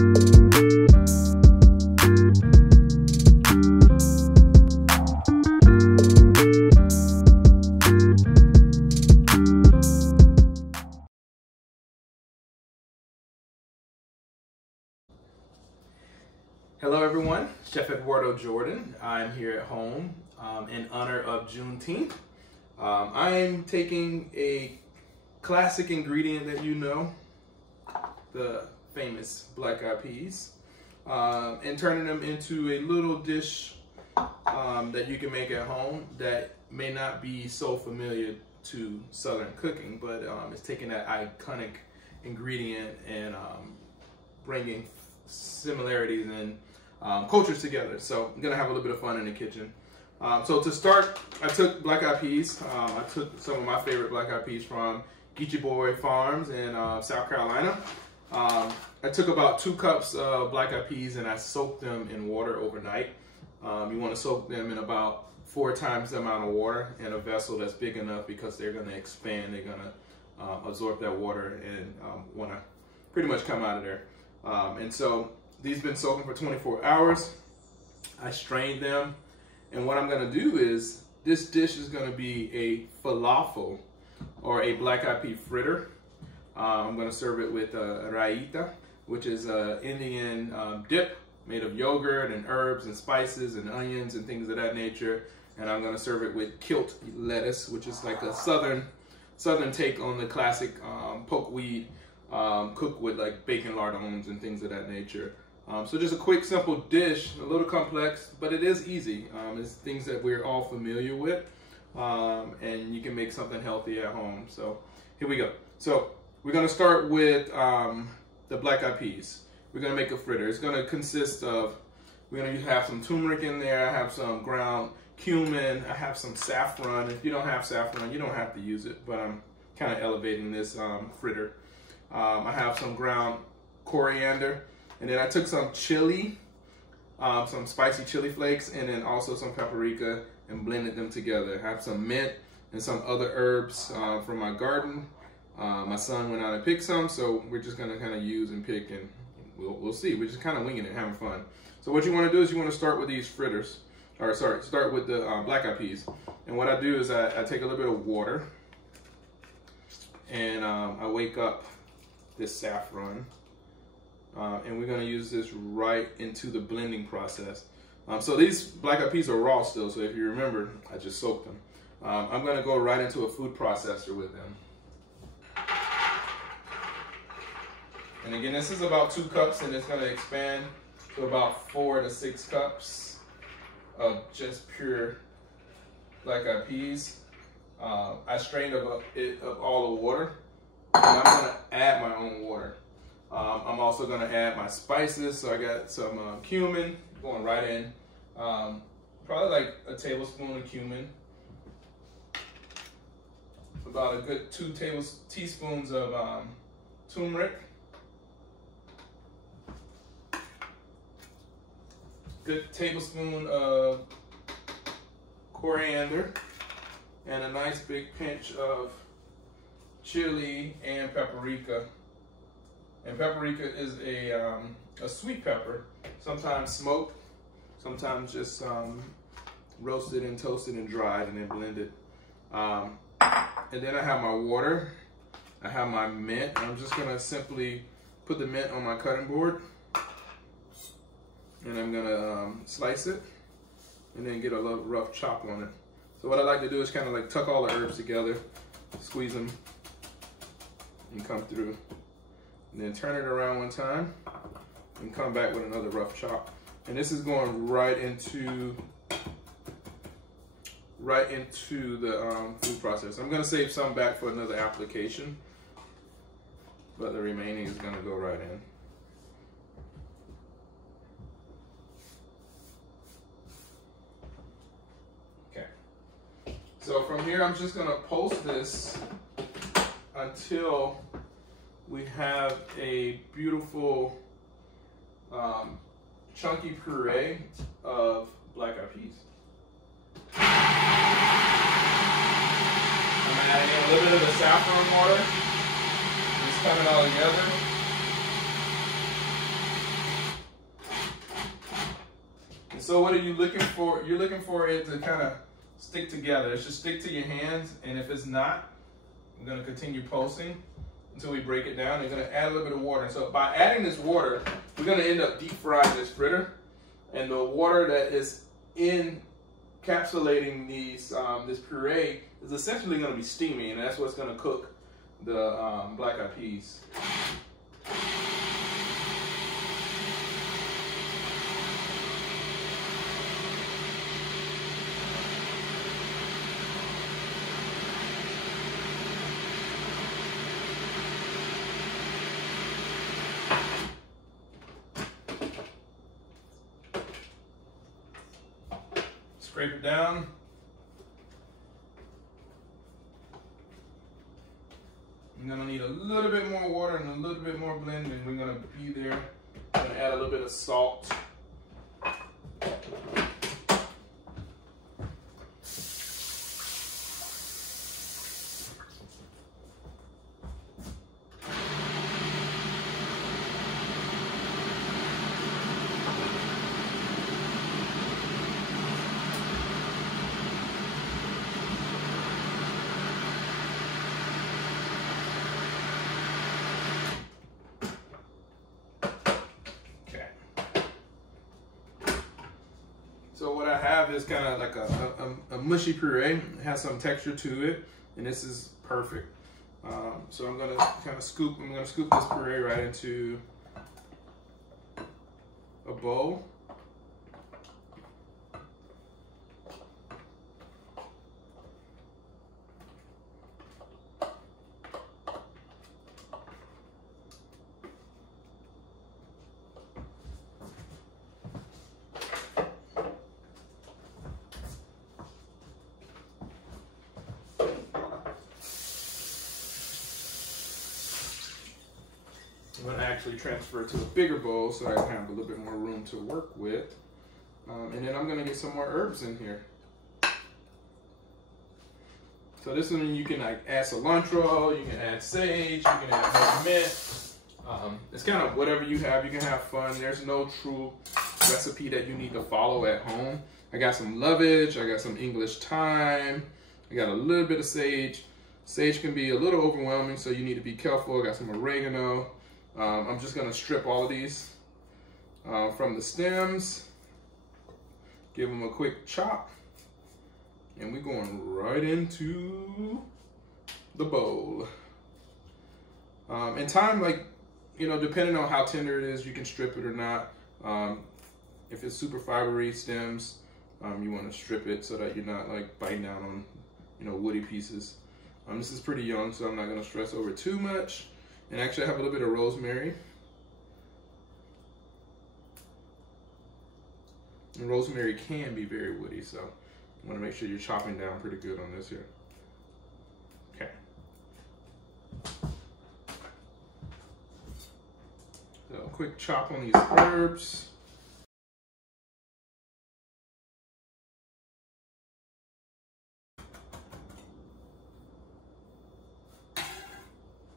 Hello everyone, Chef Edouardo Jordan. I'm here at home in honor of Juneteenth. I'm taking a classic ingredient that you know, the famous black eyed peas, and turning them into a little dish that you can make at home that may not be so familiar to Southern cooking, but it's taking that iconic ingredient and bringing similarities and cultures together. So I'm gonna have a little bit of fun in the kitchen. So to start, I took black eyed peas. I took some of my favorite black eyed peas from Geechee Boy Farms in South Carolina. I took about 2 cups of black eyed peas and I soaked them in water overnight. You want to soak them in about 4 times the amount of water in a vessel that's big enough, because they're going to expand. They're going to absorb that water and want to pretty much come out of there. And so these have been soaking for 24 hours. I strained them. And what I'm going to do is, this dish is going to be a falafel, or a black eyed pea fritter. I'm going to serve it with raita, which is an Indian dip made of yogurt and herbs and spices and onions and things of that nature. And I'm going to serve it with kilt lettuce, which is like a southern take on the classic pokeweed, cooked with like bacon lardons and things of that nature. So just a quick, simple dish, a little complex, but it is easy. It's things that we're all familiar with, and you can make something healthy at home. So here we go. So we're gonna start with the black eyed peas. We're gonna make a fritter. It's gonna consist of, we're gonna have some turmeric in there. I have some ground cumin. I have some saffron. If you don't have saffron, you don't have to use it, but I'm kind of elevating this fritter. I have some ground coriander. And then I took some chili, some spicy chili flakes, and then also some paprika, and blended them together. I have some mint and some other herbs from my garden. My son went out and picked some, so we're just gonna kind of use and pick, and we'll see. We're just kind of winging it, having fun. So what you wanna do is you wanna start with these fritters, or sorry, start with the black eyed peas. And what I do is I take a little bit of water, and I wake up this saffron. And we're going to use this right into the blending process. So these black eyed peas are raw still, so if you remember, I just soaked them. I'm going to go right into a food processor with them. And again, this is about 2 cups, and it's going to expand to about 4 to 6 cups of just pure black eyed peas. I strained of all the water, and I'm going to add my own water. I'm also going to add my spices, so I got some cumin going right in, probably like a tablespoon of cumin, about a good 2 teaspoons of turmeric, good tablespoon of coriander, and a nice big pinch of chili and paprika. And paprika is a sweet pepper, sometimes smoked, sometimes just roasted and toasted and dried and then blended. And then I have my water, I have my mint. I'm just gonna simply put the mint on my cutting board, and I'm gonna slice it and then get a little rough chop on it. So what I like to do is kind of like tuck all the herbs together, squeeze them, and come through. And then turn it around one time and come back with another rough chop. And this is going right into the food process. I'm gonna save some back for another application, but the remaining is gonna go right in. Okay. So from here, I'm just gonna post this until we have a beautiful chunky puree of black eyed peas. I'm adding a little bit of the saffron water. Just cut it all together. So what are you looking for? You're looking for it to kind of stick together. It should stick to your hands, and if it's not, we're gonna continue pulsing until we break it down. You're gonna add a little bit of water. And so by adding this water, we're gonna end up deep frying this fritter, and the water that is encapsulating these this puree is essentially gonna be steaming, and that's what's gonna cook the black-eyed peas. Scrape it down. I'm gonna need a little bit more water and a little bit more blend, and we're gonna be there. I'm gonna add a little bit of salt. So what I have is kind of like a mushy puree. It has some texture to it, and this is perfect. So I'm gonna kind of scoop. I'm gonna scoop this puree right into a bowl. I'm going to actually transfer it to a bigger bowl so I can have a little bit more room to work with. And then I'm going to get some more herbs in here. So this one you can like add cilantro, you can add sage, you can add condiment. It's kind of whatever you have, you can have fun. There's no true recipe that you need to follow at home. I got some lovage, I got some English thyme, I got a little bit of sage. Sage can be a little overwhelming, so you need to be careful. I got some oregano. I'm just gonna strip all of these from the stems, give them a quick chop, and we're going right into the bowl. And thyme, like, you know, depending on how tender it is, you can strip it or not. If it's super fibery stems, you want to strip it so that you're not like biting down on, you know, woody pieces. This is pretty young, so I'm not gonna stress over too much. And actually I have a little bit of rosemary. And rosemary can be very woody, so you want to make sure you're chopping down pretty good on this here. Okay. So a quick chop on these herbs.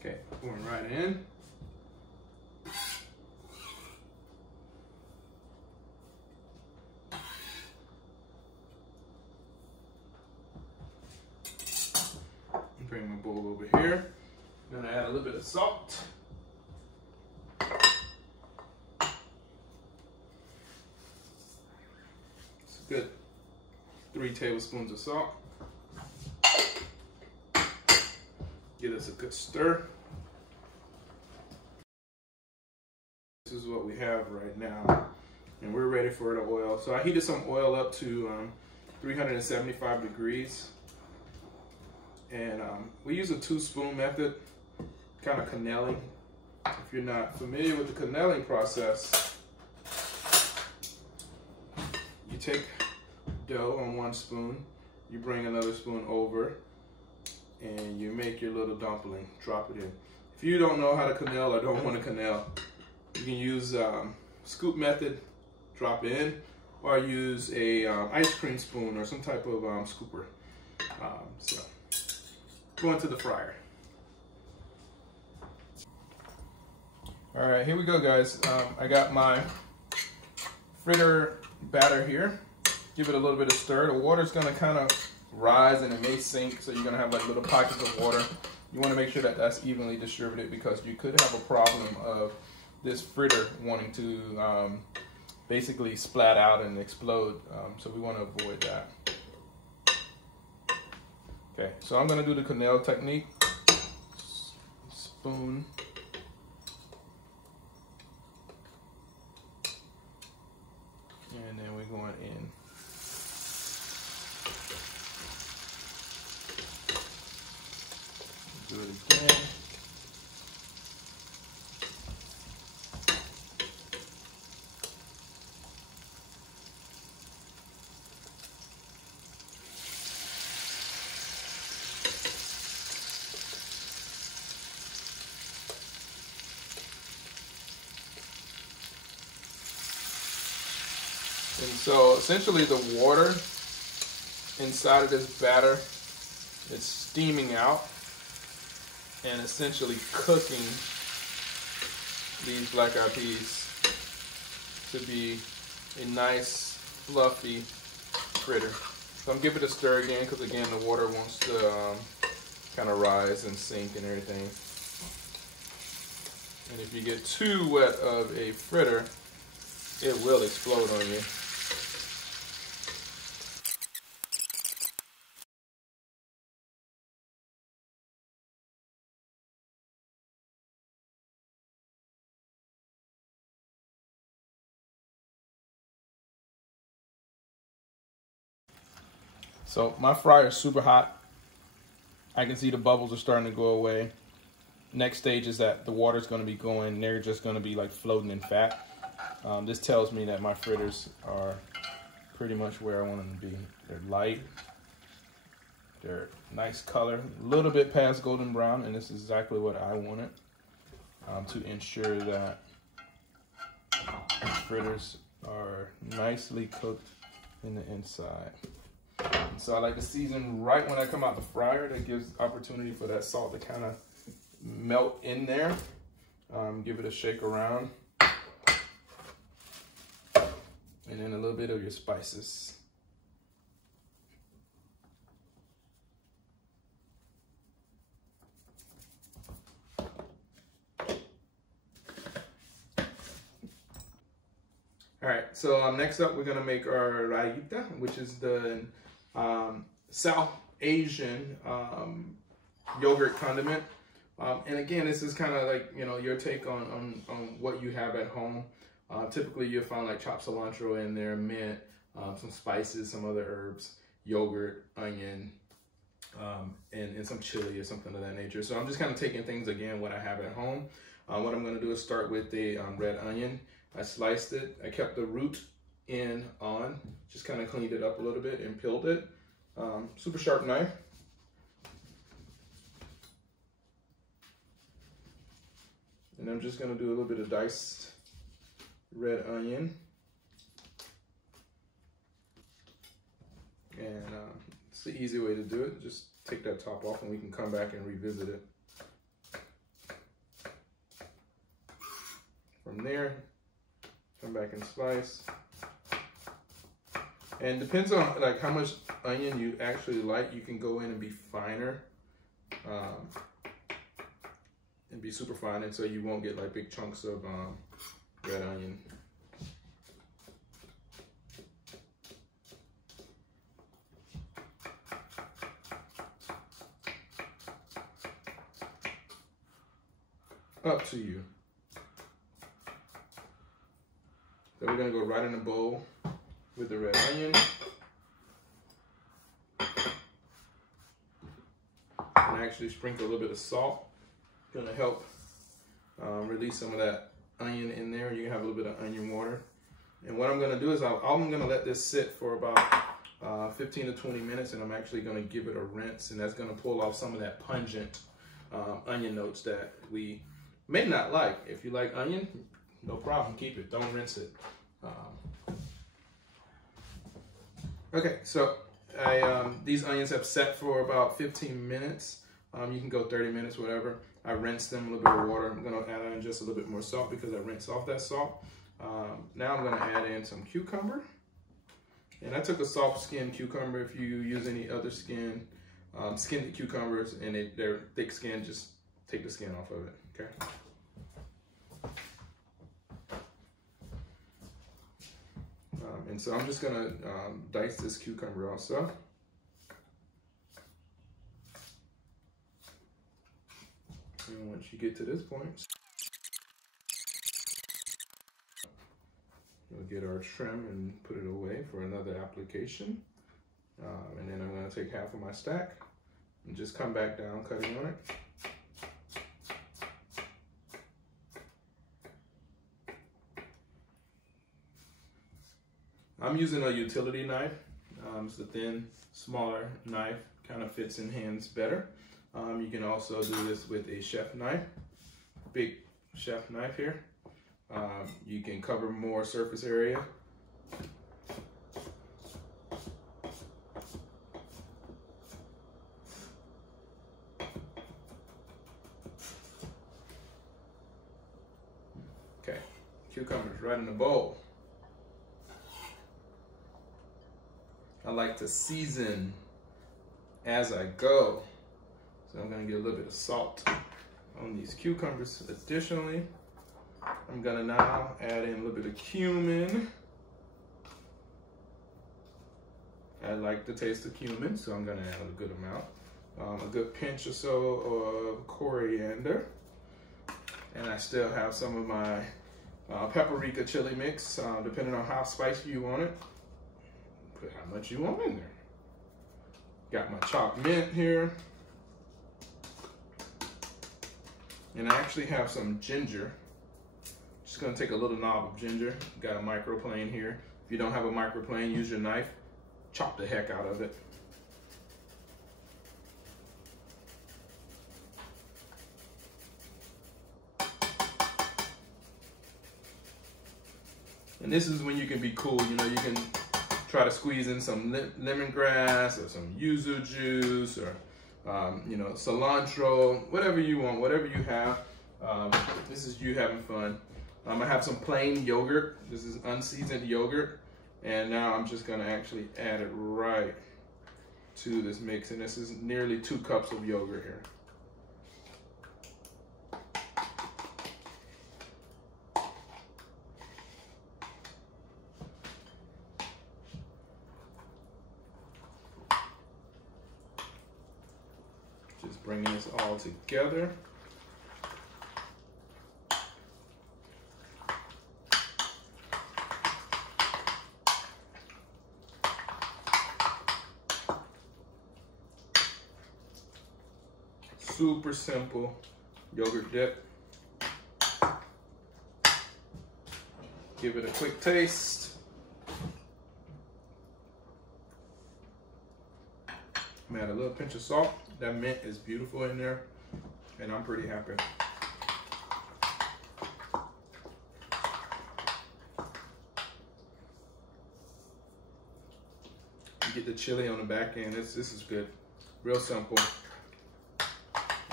Okay, going right in. Bring my bowl over here. I'm gonna add a little bit of salt. It's a good 3 tablespoons of salt. Give us a good stir. This is what we have right now, and we're ready for the oil. So I heated some oil up to 375 degrees. And we use a 2-spoon method, kind of cannelling. If you're not familiar with the cannelling process, you take dough on 1 spoon, you bring another spoon over, and you make your little dumpling, drop it in. If you don't know how to cannel or don't want to cannel, you can use scoop method, drop in, or use a ice cream spoon or some type of scooper. So. Go into the fryer. All right, here we go, guys. I got my fritter batter here. Give it a little bit of stir. The water's gonna kind of rise and it may sink, so you're gonna have like little pockets of water. You wanna make sure that that's evenly distributed because you could have a problem of this fritter wanting to basically splat out and explode. So we wanna avoid that. Okay, so I'm gonna do the quenelle technique. Spoon. And then we're going in. Do it again. And so essentially the water inside of this batter is steaming out and essentially cooking these black eyed peas to be a nice fluffy fritter. So I'm giving it a stir again because again the water wants to kind of rise and sink and everything. And if you get too wet of a fritter, it will explode on you. So my fryer is super hot. I can see the bubbles are starting to go away. Next stage is that the water's going to be going. They're just going to be like floating in fat. This tells me that my fritters are pretty much where I want them to be. They're light. They're nice color. A little bit past golden brown, and this is exactly what I wanted to ensure that fritters are nicely cooked in the inside. And so I like to season right when I come out the fryer. That gives opportunity for that salt to kind of melt in there. Give it a shake around. And then a little bit of your spices. All right, so next up we're gonna make our rayita, which is the South Asian yogurt condiment. And again, this is kind of like, you know, your take on what you have at home. Typically you'll find like chopped cilantro in there, mint, some spices, some other herbs, yogurt, onion, and some chili or something of that nature. So I'm just kind of taking things, again, what I have at home. What I'm gonna do is start with the red onion. I sliced it, I kept the root on, just kind of cleaned it up a little bit and peeled it. Super sharp knife. And I'm just gonna do a little bit of diced red onion. And it's the easy way to do it. Just take that top off and we can come back and revisit it. From there, come back and slice. And depends on like how much onion you actually like. You can go in and be finer and be super fine, and so you won't get like big chunks of red onion. Up to you. So we're gonna go right in a bowl with the red onion. And actually sprinkle a little bit of salt. Gonna help release some of that onion in there. You can have a little bit of onion water. And what I'm gonna do is I'm gonna let this sit for about 15 to 20 minutes, and I'm actually gonna give it a rinse, and that's gonna pull off some of that pungent onion notes that we may not like. If you like onion, no problem, keep it, don't rinse it. Okay, so these onions have set for about 15 minutes. You can go 30 minutes, whatever. I rinsed them, a little bit of water. I'm gonna add in just a little bit more salt because I rinsed off that salt. Now I'm gonna add in some cucumber. And I took a soft skinned cucumber. If you use any other skinned cucumbers and they're thick skinned, just take the skin off of it, okay? And so I'm just gonna dice this cucumber also. And once you get to this point, we'll get our trim and put it away for another application. And then I'm gonna take half of my stack and just come back down cutting on it. I'm using a utility knife. It's a thin, smaller knife, kind of fits in hands better. You can also do this with a chef knife, big chef knife here. You can cover more surface area. Okay, cucumbers right in the bowl. I like to season as I go. So I'm gonna get a little bit of salt on these cucumbers. Additionally, I'm gonna now add in a little bit of cumin. I like the taste of cumin, so I'm gonna add a good amount. A good pinch or so of coriander. And I still have some of my paprika chili mix, depending on how spicy you want it. Put how much you want in there. Got my chopped mint here. And I actually have some ginger. Just gonna take a little knob of ginger. Got a microplane here. If you don't have a microplane, use your knife. Chop the heck out of it. And this is when you can be cool. You know, you can try to squeeze in some lemongrass or some yuzu juice or you know, cilantro, whatever you want, whatever you have. This is you having fun. I have some plain yogurt. This is unseasoned yogurt. And now I'm just gonna actually add it right to this mix. And this is nearly 2 cups of yogurt here. Just bringing this all together. Super simple yogurt dip. Give it a quick taste. I'm gonna add a little pinch of salt. That mint is beautiful in there, and I'm pretty happy. You get the chili on the back end. This is good. Real simple.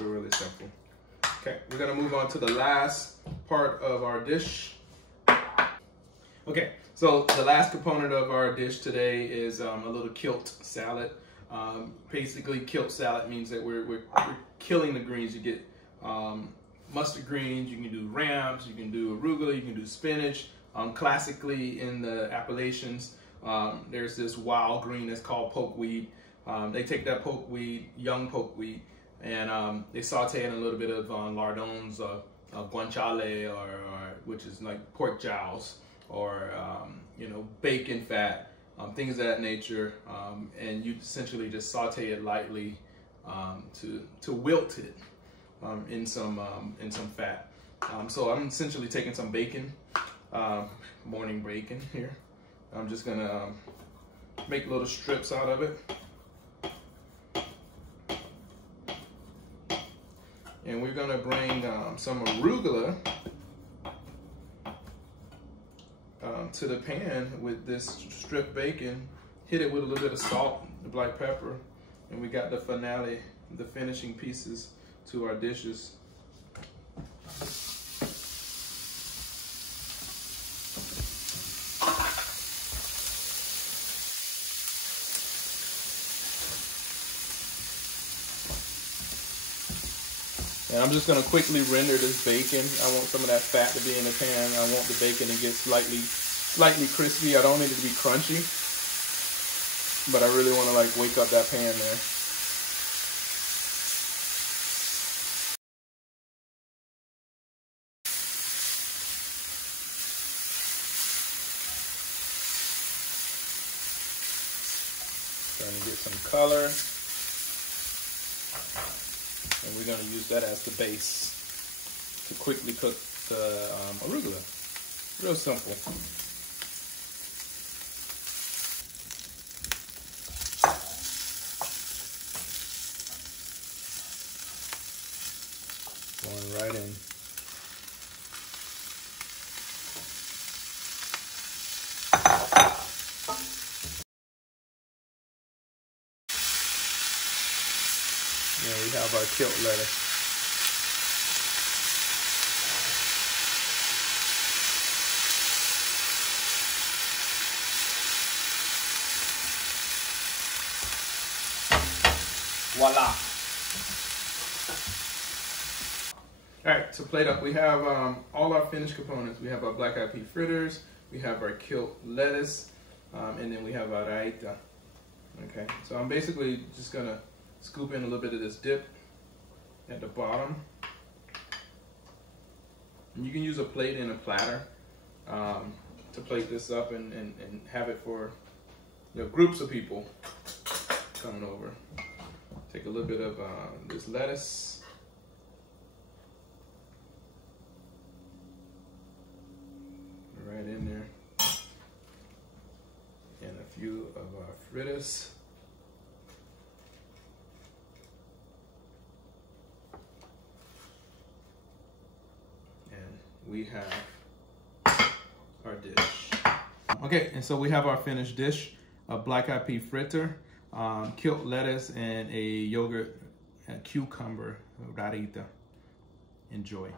Really simple. Okay, we're gonna move on to the last part of our dish. Okay, so the last component of our dish today is a little kilt salad. Basically, kilt salad means that we're killing the greens. You get mustard greens, you can do rams, you can do arugula, you can do spinach. Classically in the Appalachians, there's this wild green that's called pokeweed. They take that pokeweed, young pokeweed, and they saute in a little bit of lardons, guanciale, or which is like pork jowls, or you know, bacon fat, things of that nature, and you essentially just saute it lightly to wilt it in some fat. So I'm essentially taking some bacon, morning bacon here. I'm just gonna make little strips out of it. And we're gonna bring some arugula to the pan with this stripped bacon. Hit it with a little bit of salt, the black pepper, and we got the finale, the finishing pieces to our dishes. And I'm just gonna quickly render this bacon. I want some of that fat to be in the pan. I want the bacon to get slightly crispy. I don't need it to be crunchy, but I really wanna like wake up that pan there. Trying to get some color. And we're going to use that as the base to quickly cook the arugula. Real simple. Going right in. And we have our kilt lettuce. Voila. All right, to plate up, we have all our finished components. We have our black-eyed pea fritters, we have our kilt lettuce, and then we have our raita. Okay, so I'm basically just gonna scoop in a little bit of this dip at the bottom. And you can use a plate and a platter to plate this up and have it for groups of people coming over. Take a little bit of this lettuce. Right in there. And a few of our fritters. We have our dish. Okay, and so we have our finished dish, a black-eyed pea fritter, kilt lettuce, and a yogurt, cucumber raita. Enjoy.